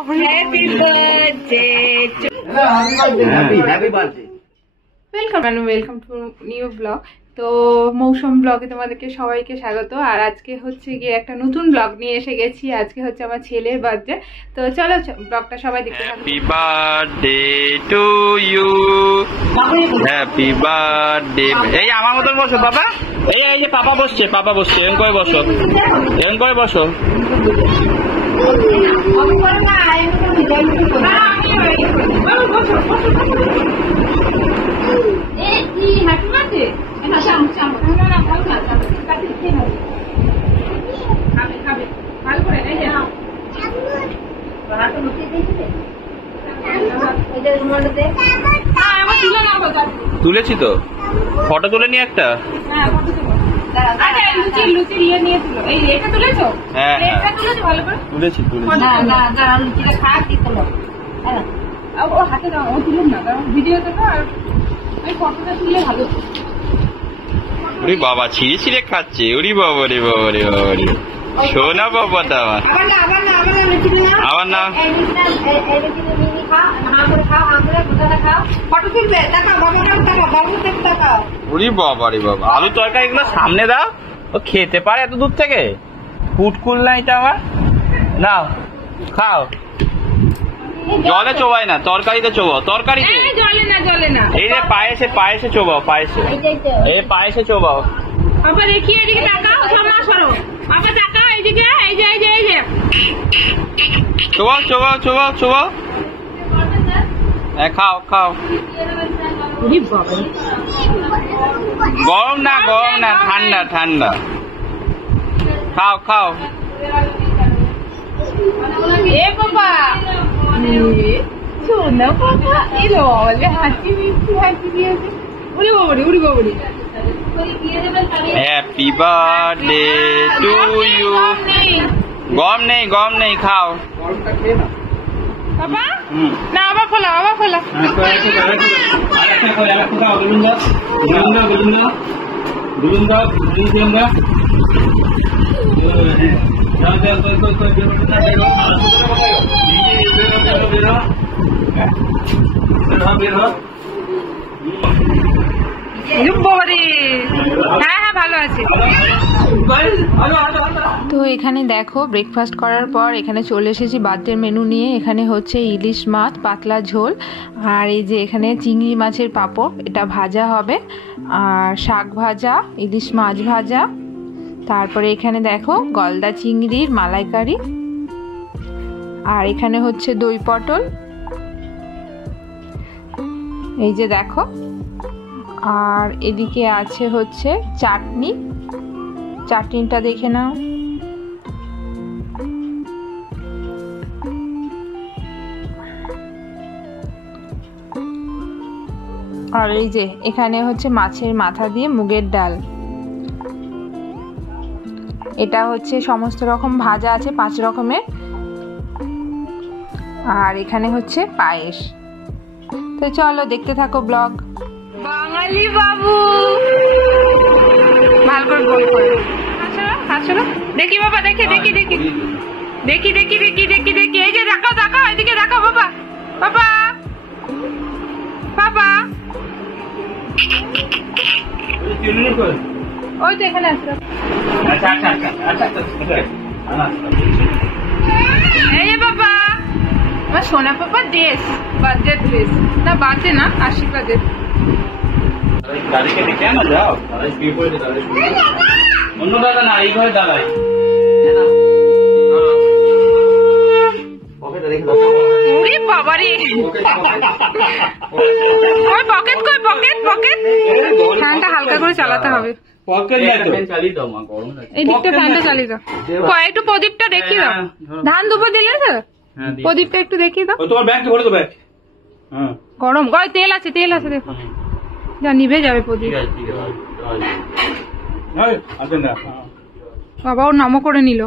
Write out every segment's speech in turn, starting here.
Happy birthday welcome to new blog. তো মৌসুম ব্লগে তোমাদেরকে সবাইকে স্বাগত। আর আজকে হচ্ছে গিয়ে একটা নতুন ব্লগ নিয়ে এসে গেছি। আজকে হচ্ছে আমার ছেলের বার্থডে। তো চলো ব্লগটা সবাই দেখতে থাকো। Happy birthday to you, happy birthday. এই আমার মতন বসো বাবা। এই এই যে পাপা বসছে, পাপা বসছে। এরকম করে বসো, এরকম করে বসো। তুলেছি তো, ফটো তুলে নি একটা। তুলেছি ওরে বাবা, ছিঁড়ে ছিঁড়ে খাচ্ছে। ওরে বাবা রে বাবা রে বাবা রে, শোনা বাবাটা আমার। আবার না, ওরে বাবা রে বাবা, আলু তরকারি এগুলো সামনে দাও, ও খেতে পারে এত দূর থেকে? কুটকুল না এটা আমার, নাও খাও। জলে চোবাই না, তরকারিতে চোবাও, তরকারিতে। জলে না, জলে না। এই যে পায়েসে, পায়েসে চোবাও, পায়েসে। এই পায়েসে চোবাও। আবার দেখি এদিকে তাকাও, সামনে সরো। আবার তাকাও এইদিকে, এই যে এই যে এই যে। চোবাও চোবাও চোবাও চোবাও। খাও খাও। গরম না, গরম না, ঠান্ডা ঠান্ডা। খাও খাও। এ বাবা, শোনা বাবা, এই ললে হাসি মিষ্টি হাসি দিয়েছে। উড়ি বাবুরি, উড়ি বাবুরি। Happy birthday to you. গম নেই, গম নেই, খাও। বাবা না, আবার খোলা, আবার খোলা। হ্যাঁ ভালো আছে। তো এখানে দেখো ব্রেকফাস্ট করার পর এখানে চলে এসেছি বার্থডে মেনু নিয়ে। এখানে হচ্ছে ইলিশ মাছ পাতলা ঝোল, আর এই যে এখানে চিংড়ি মাছের পাঁপড়, এটা ভাজা হবে, আর শাক ভাজা, ইলিশ মাছ ভাজা, তারপরে এখানে দেখো গলদা চিংড়ির মালাইকারি, আর এখানে হচ্ছে দই পটল, এই যে দেখো, আর এদিকে আছে হচ্ছে চাটনি। চাটনিটা দেখে নাও। আর এই যে এখানে হচ্ছে মাছের মাথা দিয়ে মুগের ডাল। এটা হচ্ছে সমস্ত রকম ভাজা আছে 5 রকমের, আর এখানে হচ্ছে পায়েস। তো চলো দেখতে থাকো ব্লগ। বাঙালি বাবু ভালো করে বল করে আসলে দেখি বাবা, দেখি দেখি দেখি দেখি দেখি দেখি দেখি দেখি। এই যে দেখো দেখো, এদিকে দেখো বাবা, বাবা বাবা, ওই তো এখানে আসো। এই যে বাবা, আমার সোনা পাপা ড্রেস, বার্থডে ড্রেস না, বার্থডে না, আশীর্বাদের। দাদাকে দেখে না যাও, দাদা শুয়ে পড়েছে, দাদা শুয়ে। অন্য দাদা না, এই ঘরে দাদাই। ওরে বাবা রে, ওই পকেট কই, পকেট পকেট। ফ্যানটা হালকা করে চালাতে হবে। এই দিকটা ফ্যানটা চালিয়ে দাও। একটু প্রদীপটা দেখিয়ে দাও। ধান দুপুর দিলে তো, প্রদীপটা একটু দেখিয়ে দাও। তোমার ব্যাগটা ভরে তো, ব্যাগ গরম, তেল আছে, তেল আছে, দেখো যা নিভে যাবে প্রদীপ। বাবা ওর নম করে নিল।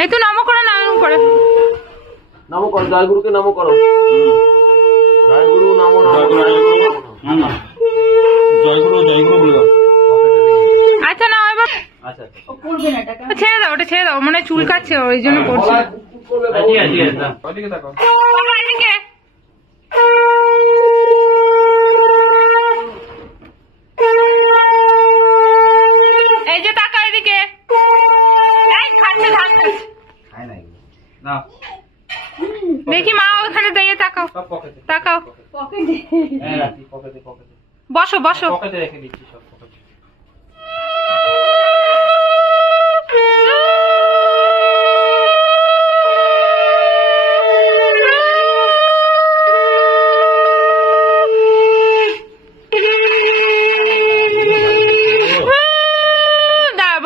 এই তো নম করে না, করে নম করো, জয়গুরুকে নম করো। জয়গুরু নম, জয়গুরু জয়গুরু বলে দাও। আচ্ছা না, এবার আচ্ছা ছেড়ে দাও, ওটা ছেড়ে দাও, মানে চুল কাটছে ওই জন্য করছে। ঠিক আছে ঠিক আছে, ওদিকে দেখো। এদিকে এই যে তাকাও এদিকে, খাচ্ছে খাচ্ছে খায় না এগুলো না। দেখি মা ওখানে দাঁড়িয়ে তাকাও, সব পকেটে, তাকাও, হ্যাঁ রাখি পকেটে, পকেটে বসো বসো। পকেটে রেখে দিচ্ছি সব পকেটে।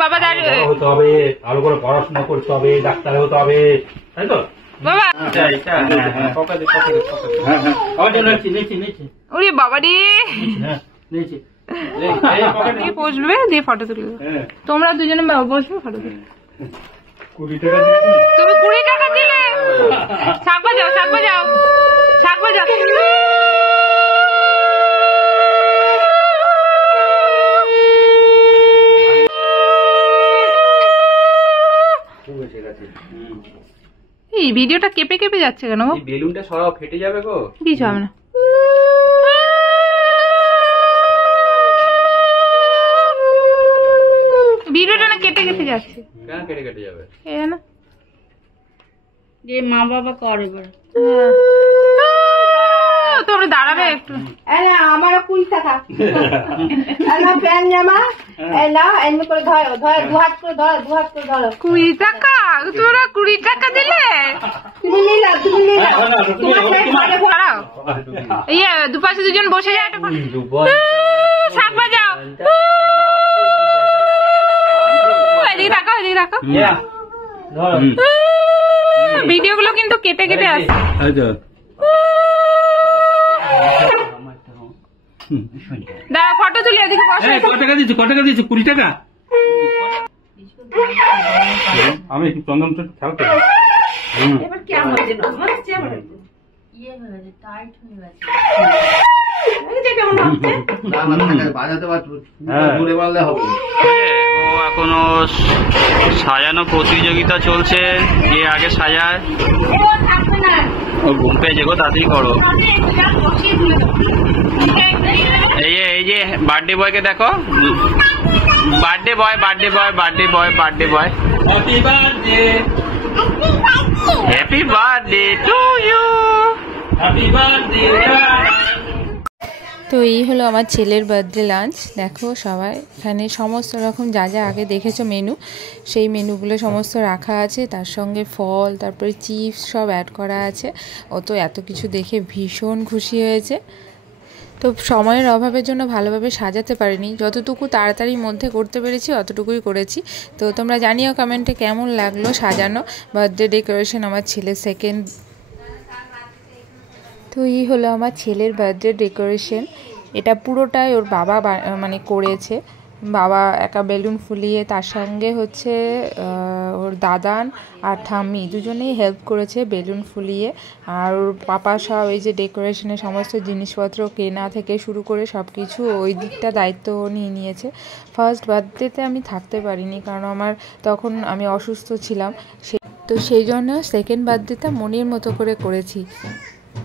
বাবা দাঁড়িয়ে হতে হবে, ভালো করে পড়াশোনা করতে হবে, ডাক্তার হতে হবে, তাই তো বাবা। পকেটে পকেটে পকেটে, হ্যাঁ হ্যাঁ আবার নিচে নিচে নিচে, ওরে বাবা রে, হ্যাঁ নিচে দিয়ে বসবে, দিয়ে ফটো তুলবে। তোমরা দুজনে বসবে, ফটো তুলবে। 20 টাকা দিচ্ছি। তুমি 20 টাকা দিলে, শাক বাজাও, শাক বাজাও, শাক বাজাও। এই ভিডিওটা কেঁপে কেঁপে যাচ্ছে কেন গো? বেলুনটা সরাও, ফেটে যাবে গো। কিছু হবে না। ভিডিওটা না কেটে কেটে যাচ্ছে কেন কেটে কেটে যাবে? এই না যে মা বাবা করে এবার তোমরা দাঁড়াবে একটু। আমারও 20 টাকা প্যান জামা না এমনি করে ধরো ধরো, দু হাত করে ধরো, দু হাত করে ধরো। 20 টাকা? তোমরা 20 টাকা দিলে? তুমি নিলা, তুমি নিলা, দাঁড়াও, ইয়ে দুপাশে দুজন বসে যায়, একটা শাক বাজাও। এদিকে তাকাও, এদিকে তাকাও। ভিডিও গুলো কিন্তু কেটে কেটে আসছে। দাঁড়া ফটো তুলি, এদিকে বসো। কত টাকা দিচ্ছ? কত টাকা দিচ্ছ? 20 টাকা। আমি চন্দন খেলতে এবার কেমন হয়েছে? ইয়ে হয়ে গেছে, টাইট হয়ে গেছে। বাজাতে পারছো, জোরে মারলে হবে। ও এখনো সাজানো প্রতিযোগিতা চলছে, কে আগে সাজায়। ও ঘুম পেয়েছে গো, তাড়াতাড়ি করো। এই যে বার্থডে বয়কে দেখো, birthday boy, birthday boy, birthday boy, birthday boy. Happy birthday, happy birthday to you, happy birthday. তো এই হলো আমার ছেলের বার্থডে লাঞ্চ। দেখো সবাই এখানে সমস্ত রকম যা যা আগে দেখেছো মেনু, সেই মেনুগুলো সমস্ত রাখা আছে, তার সঙ্গে ফল, তারপরে চিপস সব অ্যাড করা আছে। ও তো এত কিছু দেখে ভীষণ খুশি হয়েছে। তো সময়ের অভাবের জন্য ভালোভাবে সাজাতে পারিনি, যতটুকু তাড়াতাড়ির মধ্যে করতে পেরেছি অতটুকুই করেছি। তো তোমরা জানিও কমেন্টে কেমন লাগলো সাজানো বার্থডে ডেকোরেশন আমার ছেলের সেকেন্ড। তো এই হলো আমার ছেলের বার্থডে ডেকোরেশন। এটা পুরোটাই ওর বাবা মানে করেছে। বাবা একা বেলুন ফুলিয়ে, তার সঙ্গে হচ্ছে ওর দাদান আর ঠাম্মি দুজনেই হেল্প করেছে বেলুন ফুলিয়ে। আর ওর পাপা সব এই যে ডেকোরেশনের সমস্ত জিনিসপত্র কেনা থেকে শুরু করে সব কিছু ওই দিকটা দায়িত্ব নিয়ে নিয়েছে। ফার্স্ট বার্থডেতে আমি থাকতে পারিনি, কারণ আমার তখন আমি অসুস্থ ছিলাম, তো সেই জন্য সেকেন্ড বার্থডেটা মনের মতো করে করেছি।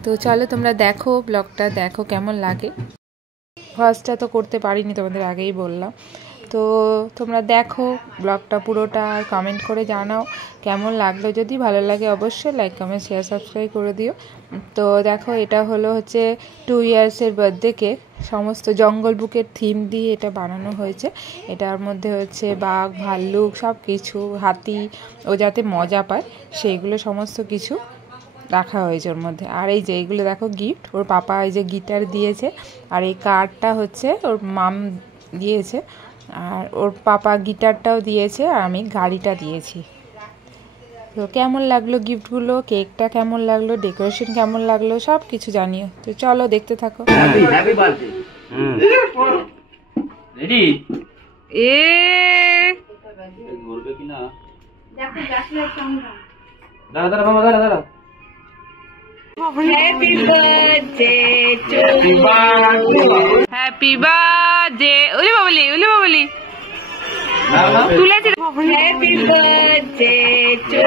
তো চলো তোমরা দেখো, ব্লগটা দেখো কেমন লাগে। ফার্স্টটা তো করতে পারিনি, তোমাদের আগেই বললাম। তো তোমরা দেখো ব্লগটা পুরোটা, আর কমেন্ট করে জানাও কেমন লাগলো। যদি ভালো লাগে অবশ্যই লাইক কমেন্ট শেয়ার সাবস্ক্রাইব করে দিও। তো দেখো এটা হলো হচ্ছে 2 ইয়ার্সের বার্থডে কেক। সমস্ত জঙ্গল বুকের থিম দিয়ে এটা বানানো হয়েছে। এটার মধ্যে হচ্ছে বাঘ, ভাল্লুক, সব কিছু, হাতি, ও যাতে মজা পায় সেইগুলো সমস্ত কিছু রাখা হয়েছে ওর মধ্যে। আর এই যে এইগুলো দেখো গিফট, ওর পাপা এই যে গিটার দিয়েছে, আর এই কার্ডটা হচ্ছে ওর মাম দিয়েছে, আর ওর পাপা গিটারটাও দিয়েছে, আর আমি গাড়িটা দিয়েছি। তো কেমন লাগলো গিফটগুলো, কেকটা কেমন লাগলো, ডেকোরেশন কেমন লাগলো, সব কিছু জানিও। তো চলো দেখতে থাকো। Happy birthday. রেডি? এ ঘুরবে কিনা? দেখো গাছের চামড়া। দাঁড়া দাঁড়া বাবা, দাঁড়া দাঁড়া। Happy birthday two happy birthday. উলি বাবলি, উলি বাবলি। তুলেছে হ্যাপি বার্থডে টু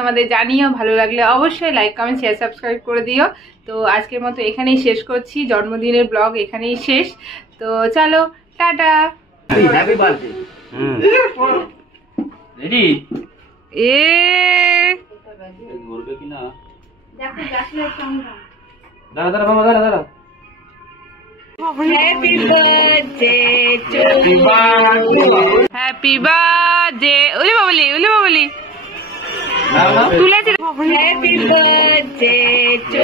তোমাদের জানিও, ভালো লাগলে অবশ্যই লাইক কমেন্ট শেয়ার সাবস্ক্রাইব করে দিও। তো আজকের মতো এখানেই শেষ করছি, জন্মদিনের ব্লগ এখানেই শেষ। তো চলো টাটা। Happy birthday. রেডি এ ঘুরবে কিনা? দেখো গাছটা কেমন দাঁড়া দাঁড়া বাবা, দাঁড়া দাঁড়া। Happy birthday two happy birthday উলি বাবলি তুলেছে হ্যাপি বার্থডে টু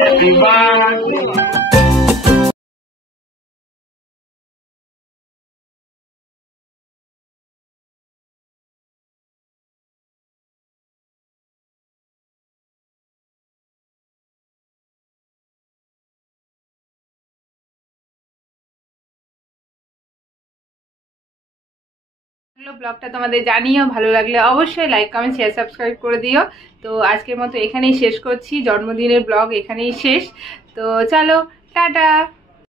ব্লগটা তোমাদের জানিও, ভালো লাগলে অবশ্যই লাইক কমেন্ট শেয়ার সাবস্ক্রাইব করে দিও। তো আজকের মতো এখানেই শেষ করছি, জন্মদিনের ব্লগ এখানেই শেষ। তো চলো টাটা।